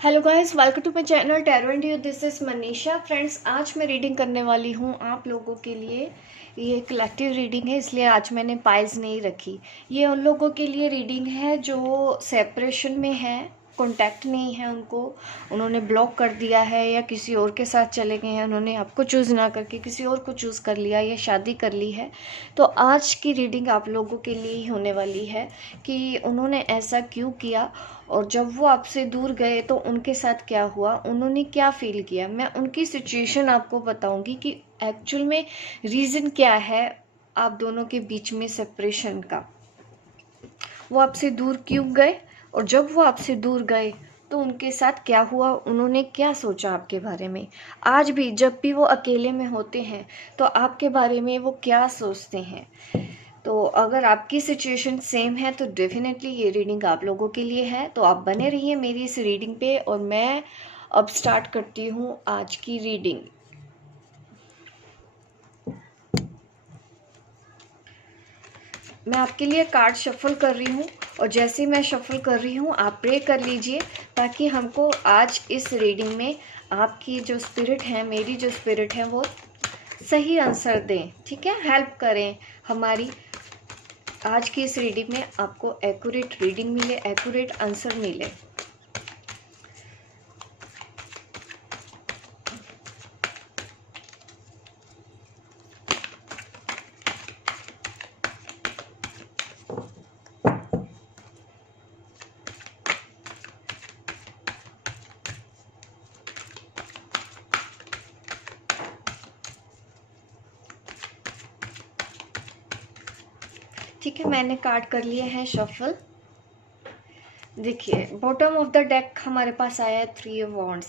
Hello guys, welcome to my channel tarot and you. This is Manisha. Friends, आज मैं reading करने वाली हूँ आप लोगों के लिए। ये कलेक्टिव रीडिंग है, इसलिए आज मैंने पाइल्स नहीं रखी। ये उन लोगों के लिए रीडिंग है जो सेपरेशन में है, कांटेक्ट नहीं है उनको, उन्होंने ब्लॉक कर दिया है या किसी और के साथ चले गए हैं, उन्होंने आपको चूज़ ना करके किसी और को चूज़ कर लिया या शादी कर ली है। तो आज की रीडिंग आप लोगों के लिए ही होने वाली है कि उन्होंने ऐसा क्यों किया, और जब वो आपसे दूर गए तो उनके साथ क्या हुआ, उन्होंने क्या फील किया। मैं उनकी सिचुएशन आपको बताऊंगी कि एक्चुअल में रीज़न क्या है आप दोनों के बीच में सेपरेशन का। वो आपसे दूर क्यों गए, और जब वो आपसे दूर गए तो उनके साथ क्या हुआ, उन्होंने क्या सोचा आपके बारे में। आज भी जब भी वो अकेले में होते हैं तो आपके बारे में वो क्या सोचते हैं। तो अगर आपकी सिचुएशन सेम है तो डेफिनेटली ये रीडिंग आप लोगों के लिए है। तो आप बने रहिए मेरी इस रीडिंग पे, और मैं अब स्टार्ट करती हूँ आज की रीडिंग। मैं आपके लिए कार्ड शफल कर रही हूँ, और जैसे मैं शफल कर रही हूँ आप प्रे कर लीजिए ताकि हमको आज इस रीडिंग में आपकी जो स्पिरिट है, मेरी जो स्पिरिट है, वो सही आंसर दें। ठीक है, हेल्प करें हमारी आज की इस रीडिंग में, आपको एक्यूरेट रीडिंग मिले, एक्यूरेट आंसर मिले। ठीक है, मैंने कार्ड कर लिए हैं शफल। देखिए, बॉटम ऑफ द डेक हमारे पास आया है 3 ऑफ वॉन्ड्स।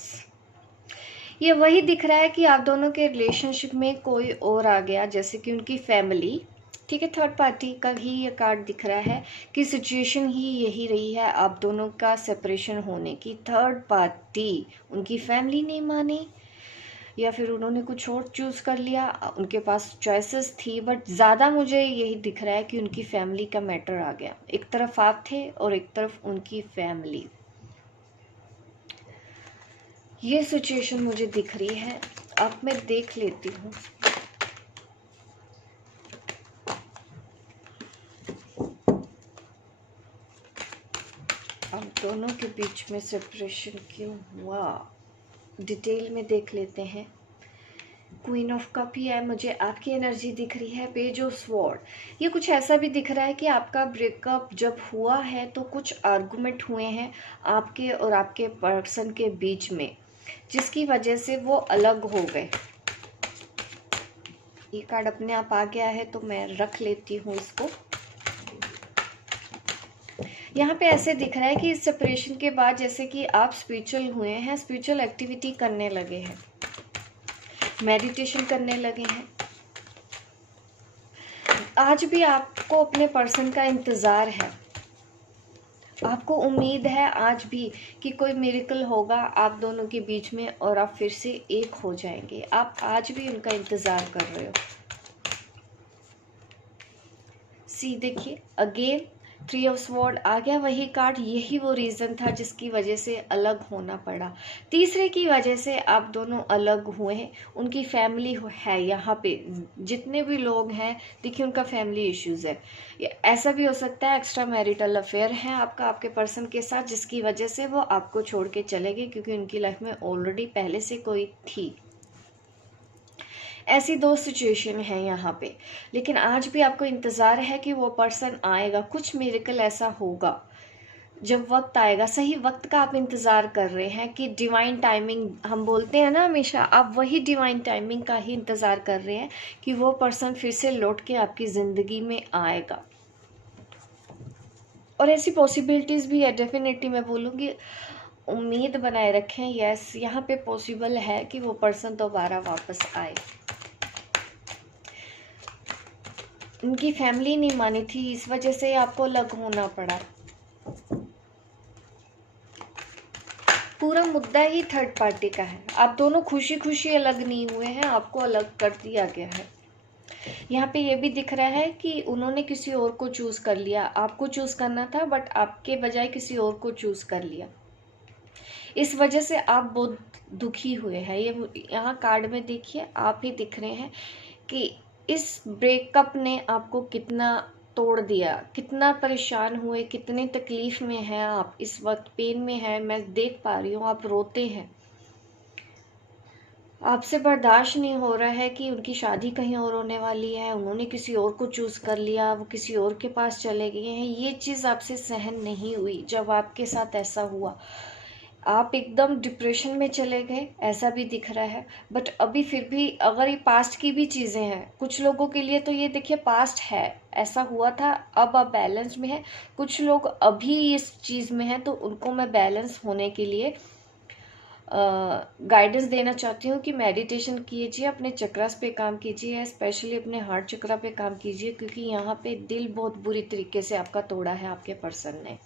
ये वही दिख रहा है कि आप दोनों के रिलेशनशिप में कोई और आ गया, जैसे कि उनकी फैमिली। ठीक है, थर्ड पार्टी का ही ये कार्ड दिख रहा है कि सिचुएशन ही यही रही है आप दोनों का सेपरेशन होने की। थर्ड पार्टी, उनकी फैमिली नहीं मानी या फिर उन्होंने कुछ और चूज़ कर लिया। उनके पास चॉइसेस थी, बट ज़्यादा मुझे यही दिख रहा है कि उनकी फैमिली का मैटर आ गया। एक तरफ आप थे और एक तरफ उनकी फैमिली। ये सिचुएशन मुझे दिख रही है। अब मैं देख लेती हूँ। अब दोनों के बीच में सेपरेशन क्यों हुआ, डिटेल में देख लेते हैं। क्वीन ऑफ कप ही है, मुझे आपकी एनर्जी दिख रही है। पेज ऑफ स्वॉर्ड, ये कुछ ऐसा भी दिख रहा है कि आपका ब्रेकअप जब हुआ है तो कुछ आर्गुमेंट हुए हैं आपके और आपके पर्सन के बीच में, जिसकी वजह से वो अलग हो गए। ये कार्ड अपने आप आ गया है तो मैं रख लेती हूँ इसको। यहाँ पे ऐसे दिख रहा है कि इस सेपरेशन के बाद जैसे कि आप स्पिरिचुअल हुए हैं, स्पिरिचुअल एक्टिविटी करने लगे हैं, मेडिटेशन करने लगे हैं। आज भी आपको अपने पर्सन का इंतज़ार है, आपको उम्मीद है आज भी कि कोई मिरेकल होगा आप दोनों के बीच में और आप फिर से एक हो जाएंगे। आप आज भी उनका इंतज़ार कर रहे हो। सी देखिए, अगेन 3 ऑफ स्वॉर्ड आ गया, वही कार्ड। यही वो रीज़न था जिसकी वजह से अलग होना पड़ा। तीसरे की वजह से आप दोनों अलग हुए हैं। उनकी फैमिली है यहाँ पे, जितने भी लोग हैं देखिए उनका फैमिली इश्यूज है। ऐसा भी हो सकता है एक्स्ट्रा मैरिटल अफेयर है आपका आपके पर्सन के साथ, जिसकी वजह से वो आपको छोड़ के चले गए, क्योंकि उनकी लाइफ में ऑलरेडी पहले से कोई थी। ऐसी दो सिचुएशन है यहाँ पे। लेकिन आज भी आपको इंतज़ार है कि वो पर्सन आएगा, कुछ मिरेकल ऐसा होगा। जब वक्त आएगा, सही वक्त का आप इंतज़ार कर रहे हैं कि डिवाइन टाइमिंग हम बोलते हैं ना हमेशा, आप वही डिवाइन टाइमिंग का ही इंतज़ार कर रहे हैं कि वो पर्सन फिर से लौट के आपकी ज़िंदगी में आएगा। और ऐसी पॉसिबिलिटीज़ भी है, डेफिनेटली मैं बोलूँगी। उम्मीद बनाए रखें, यस यहाँ पे पॉसिबल है कि वो पर्सन दोबारा वापस आए। उनकी फैमिली नहीं मानी थी, इस वजह से आपको अलग होना पड़ा। पूरा मुद्दा ही थर्ड पार्टी का है। आप दोनों खुशी खुशी अलग नहीं हुए हैं, आपको अलग कर दिया गया है। यहाँ पे ये भी दिख रहा है कि उन्होंने किसी और को चूज कर लिया। आपको चूज करना था बट आपके बजाय किसी और को चूज कर लिया। इस वजह से आप बहुत दुखी हुए हैं। ये यहाँ कार्ड में देखिए, आप ही दिख रहे हैं कि इस ब्रेकअप ने आपको कितना तोड़ दिया, कितना परेशान हुए, कितनी तकलीफ में हैं आप इस वक्त, पेन में हैं। मैं देख पा रही हूँ आप रोते हैं, आपसे बर्दाश्त नहीं हो रहा है कि उनकी शादी कहीं और होने वाली है, उन्होंने किसी और को चूज कर लिया, वो किसी और के पास चले गए हैं। ये चीज़ आपसे सहन नहीं हुई जब आपके साथ ऐसा हुआ। आप एकदम डिप्रेशन में चले गए, ऐसा भी दिख रहा है। बट अभी फिर भी अगर ये पास्ट की भी चीज़ें हैं, कुछ लोगों के लिए तो ये देखिए पास्ट है, ऐसा हुआ था, अब आप बैलेंस में है। कुछ लोग अभी इस चीज़ में हैं, तो उनको मैं बैलेंस होने के लिए गाइडेंस देना चाहती हूँ कि मेडिटेशन कीजिए, अपने चक्रास पे काम कीजिए, स्पेशली अपने हार्ट चक्रा पे काम कीजिए, क्योंकि यहाँ पे दिल बहुत बुरी तरीके से आपका तोड़ा है आपके पर्सन ने।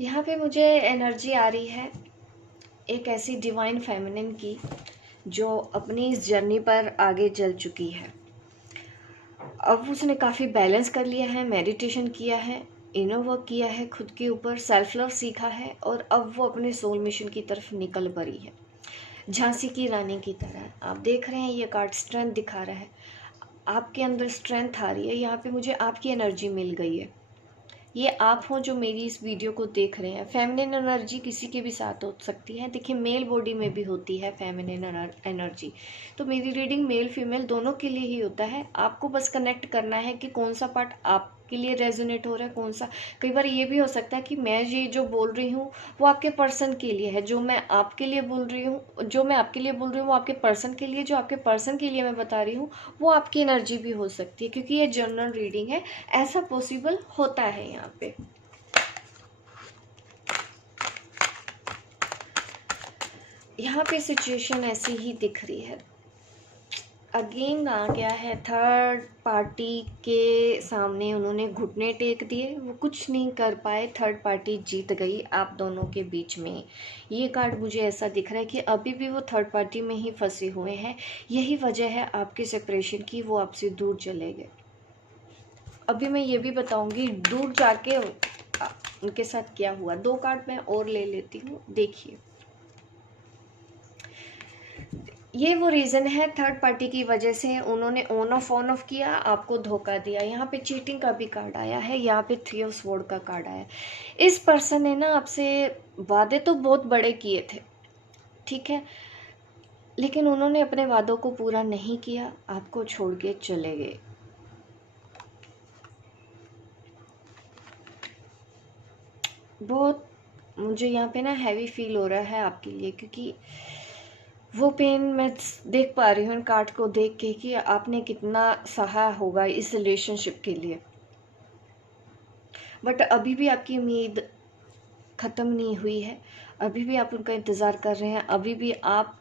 यहाँ पे मुझे एनर्जी आ रही है एक ऐसी डिवाइन फेमिनिन की जो अपनी इस जर्नी पर आगे चल चुकी है। अब उसने काफ़ी बैलेंस कर लिया है, मेडिटेशन किया है, इनर वर्क किया है, खुद के ऊपर सेल्फ लव सीखा है, और अब वो अपने सोल मिशन की तरफ निकल पड़ी है झांसी की रानी की तरह। आप देख रहे हैं ये कार्ड स्ट्रेंथ दिखा रहा है, आपके अंदर स्ट्रेंथ आ रही है। यहाँ पे मुझे आपकी एनर्जी मिल गई है। ये आप हो जो मेरी इस वीडियो को देख रहे हैं। फेमिनिन एनर्जी किसी के भी साथ हो सकती है, देखिए मेल बॉडी में भी होती है फेमिनिन एनर्जी, तो मेरी रीडिंग मेल फीमेल दोनों के लिए ही होता है। आपको बस कनेक्ट करना है कि कौन सा पार्ट आपके लिए रेजोनेट हो रहा है, कौन सा। कई बार ये भी हो सकता है कि मैं ये जो बोल रही हूँ वो आपके पर्सन के लिए है, जो मैं आपके लिए बोल रही हूँ, जो मैं आपके लिए बोल रही हूँ वो आपके पर्सन के लिए, जो आपके पर्सन के लिए मैं बता रही हूँ वो आपकी एनर्जी भी हो सकती है, क्योंकि ये जनरल रीडिंग है, ऐसा पॉसिबल होता है यहाँ पे। यहाँ पे सिचुएशन ऐसी ही दिख रही है। अगेन आ गया है थर्ड पार्टी के सामने, उन्होंने घुटने टेक दिए, वो कुछ नहीं कर पाए, थर्ड पार्टी जीत गई आप दोनों के बीच में। ये कार्ड मुझे ऐसा दिख रहा है कि अभी भी वो थर्ड पार्टी में ही फंसे हुए हैं। यही वजह है आपके सेपरेशन की, वो आपसे दूर चले गए। अभी मैं ये भी बताऊंगी दूर जाके उनके साथ क्या हुआ। दो कार्ड मैं और ले लेती हूँ, देखिए ये वो रीज़न है थर्ड पार्टी की वजह से उन्होंने ऑन ऑफ किया, आपको धोखा दिया। यहाँ पे चीटिंग का भी कार्ड आया है, यहाँ पे थ्री ऑफ स्वॉर्ड का कार्ड आया है। इस पर्सन ने ना आपसे वादे तो बहुत बड़े किए थे, ठीक है, लेकिन उन्होंने अपने वादों को पूरा नहीं किया, आपको छोड़ के चले गए। बहुत मुझे यहाँ पे ना हैवी फील हो रहा है आपके लिए, क्योंकि वो पेन मैं देख पा रही हूँ कार्ड को देख के कि आपने कितना सहा होगा इस रिलेशनशिप के लिए। बट अभी भी आपकी उम्मीद ख़त्म नहीं हुई है, अभी भी आप उनका इंतज़ार कर रहे हैं, अभी भी आप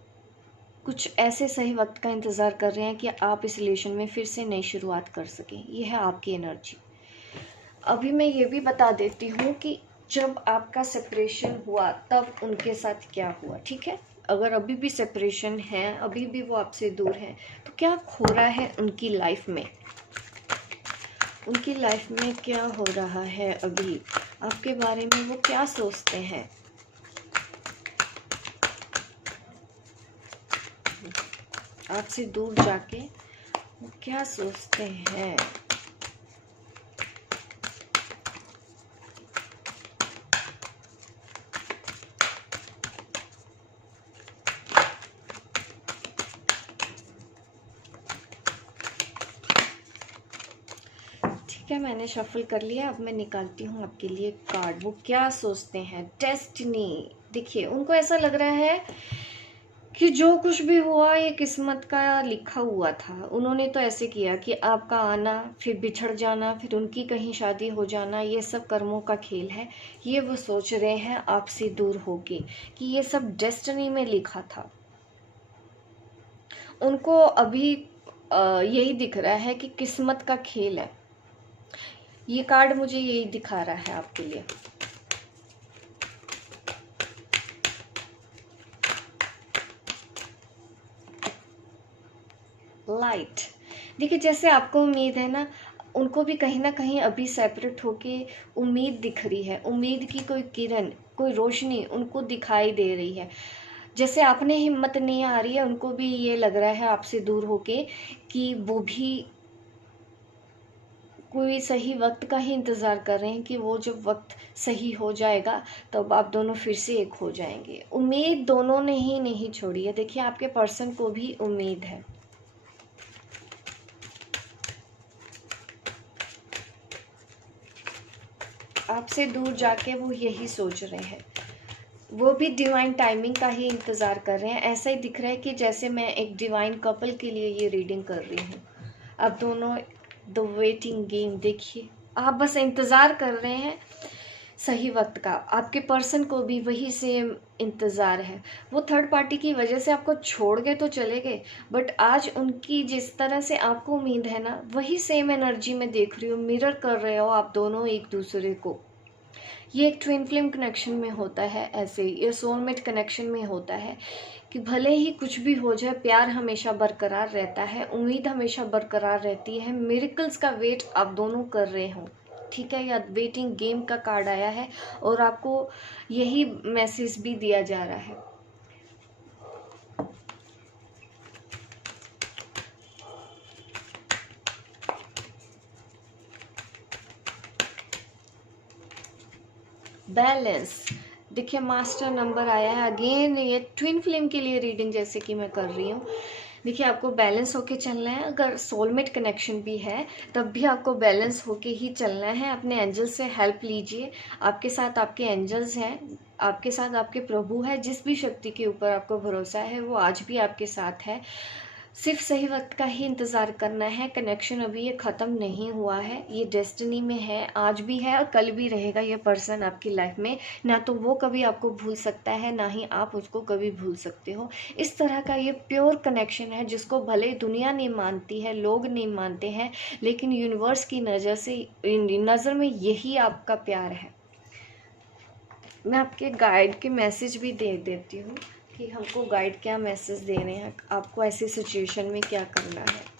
कुछ ऐसे सही वक्त का इंतज़ार कर रहे हैं कि आप इस रिलेशन में फिर से नई शुरुआत कर सकें। ये है आपकी एनर्जी। अभी मैं ये भी बता देती हूँ कि जब आपका सेपरेशन हुआ तब उनके साथ क्या हुआ, ठीक है। अगर अभी भी सेपरेशन है, अभी भी वो आपसे दूर है, तो क्या हो रहा है उनकी लाइफ में, उनकी लाइफ में क्या हो रहा है अभी, आपके बारे में वो क्या सोचते हैं। आपसे दूर जाके वो क्या सोचते हैं। ठीक है, मैंने शफल कर लिया, अब मैं निकालती हूँ आपके लिए कार्ड। वो क्या सोचते हैं, डेस्टिनी। देखिए उनको ऐसा लग रहा है कि जो कुछ भी हुआ ये किस्मत का लिखा हुआ था। उन्होंने तो ऐसे किया कि आपका आना, फिर बिछड़ जाना, फिर उनकी कहीं शादी हो जाना, ये सब कर्मों का खेल है। ये वो सोच रहे हैं आपसे दूर होके कि ये सब डेस्टिनी में लिखा था। उनको अभी यही दिख रहा है कि किस्मत का खेल है। ये कार्ड मुझे यही दिखा रहा है आपके लिए। लाइट। देखिए जैसे आपको उम्मीद है ना, उनको भी कहीं ना कहीं अभी सेपरेट होके उम्मीद दिख रही है, उम्मीद की कोई किरण, कोई रोशनी उनको दिखाई दे रही है। जैसे आपने हिम्मत नहीं आ रही है, उनको भी ये लग रहा है आपसे दूर होके कि वो भी कोई सही वक्त का ही इंतज़ार कर रहे हैं कि वो जब वक्त सही हो जाएगा तब आप दोनों फिर से एक हो जाएंगे। उम्मीद दोनों ने ही नहीं छोड़ी है। देखिए आपके पर्सन को भी उम्मीद है। आपसे दूर जाके वो यही सोच रहे हैं, वो भी डिवाइन टाइमिंग का ही इंतज़ार कर रहे हैं। ऐसा ही दिख रहा है कि जैसे मैं एक डिवाइन कपल के लिए ये रीडिंग कर रही हूँ। अब दोनों द वेटिंग गेम, देखिए आप बस इंतज़ार कर रहे हैं सही वक्त का। आपके पर्सन को भी वही सेम इंतज़ार है। वो थर्ड पार्टी की वजह से आपको छोड़ गए तो चले गए, बट आज उनकी जिस तरह से आपको उम्मीद है ना, वही सेम एनर्जी में देख रही हूँ। मिरर कर रहे हो आप दोनों एक दूसरे को। ये एक ट्विन फ्लेम कनेक्शन में होता है, ऐसे ये सोलमेट कनेक्शन में होता है कि भले ही कुछ भी हो जाए, प्यार हमेशा बरकरार रहता है, उम्मीद हमेशा बरकरार रहती है। मिरेकल्स का वेट आप दोनों कर रहे हो, ठीक है। या वेटिंग गेम का कार्ड आया है और आपको यही मैसेज भी दिया जा रहा है। बैलेंस। देखिए मास्टर नंबर आया है अगेन। ये ट्विन फ्लेम के लिए रीडिंग जैसे कि मैं कर रही हूँ। देखिए आपको बैलेंस होके चलना है। अगर सोलमेट कनेक्शन भी है तब भी आपको बैलेंस होके ही चलना है। अपने एंजल से हेल्प लीजिए। आपके साथ आपके एंजल्स हैं, आपके साथ आपके प्रभु है। जिस भी शक्ति के ऊपर आपको भरोसा है वो आज भी आपके साथ है। सिर्फ सही वक्त का ही इंतज़ार करना है। कनेक्शन अभी ये ख़त्म नहीं हुआ है, ये डेस्टिनी में है, आज भी है और कल भी रहेगा। ये पर्सन आपकी लाइफ में, ना तो वो कभी आपको भूल सकता है, ना ही आप उसको कभी भूल सकते हो। इस तरह का ये प्योर कनेक्शन है जिसको भले दुनिया नहीं मानती है, लोग नहीं मानते हैं, लेकिन यूनिवर्स की नज़र में यही आपका प्यार है। मैं आपके गाइड के मैसेज भी दे देती हूँ कि हमको गाइड क्या मैसेज दे रहे हैं, आपको ऐसी सिचुएशन में क्या करना है।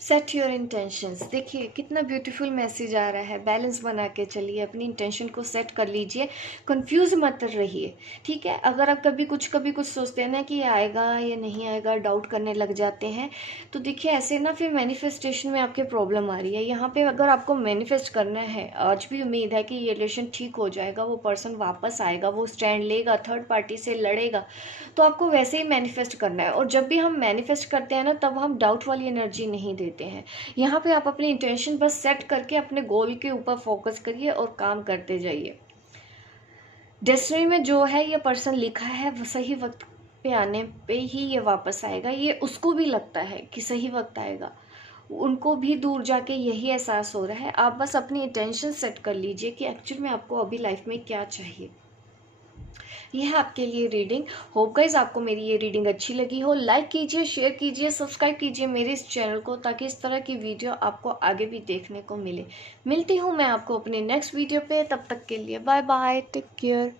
Set your intentions. देखिए कितना ब्यूटीफुल मैसेज आ रहा है। बैलेंस बना के चलिए, अपनी इंटेंशन को सेट कर लीजिए, कंफ्यूज मत रहिए, ठीक है। अगर आप कभी कुछ सोचते हैं ना कि ये आएगा या नहीं आएगा, डाउट करने लग जाते हैं, तो देखिए ऐसे ना फिर मैनिफेस्टेशन में आपके प्रॉब्लम आ रही है। यहाँ पे अगर आपको मैनिफेस्ट करना है, आज भी उम्मीद है कि ये रिलेशन ठीक हो जाएगा, वो पर्सन वापस आएगा, वो स्टैंड लेगा, थर्ड पार्टी से लड़ेगा, तो आपको वैसे ही मैनिफेस्ट करना है। और जब भी हम मैनिफेस्ट करते हैं ना, तब हम डाउट वाली एनर्जी नहीं देते हैं। यहाँ पे आप अपनी इंटेंशन बस सेट करके अपने गोल के ऊपर फोकस करिए और काम करते जाइए। डेस्टिनी में जो है ये पर्सन लिखा है, वो सही वक्त पे आने पे ही ये वापस आएगा। ये उसको भी लगता है कि सही वक्त आएगा, उनको भी दूर जाके यही एहसास हो रहा है। आप बस अपनी इंटेंशन सेट कर लीजिए कि एक्चुअल में आपको अभी लाइफ में क्या चाहिए। यह है आपके लिए रीडिंग। होप गाइज आपको मेरी ये रीडिंग अच्छी लगी हो। लाइक कीजिए, शेयर कीजिए, सब्सक्राइब कीजिए मेरे इस चैनल को, ताकि इस तरह की वीडियो आपको आगे भी देखने को मिले। मिलती हूँ मैं आपको अपने नेक्स्ट वीडियो पे, तब तक के लिए बाय बाय, टेक केयर।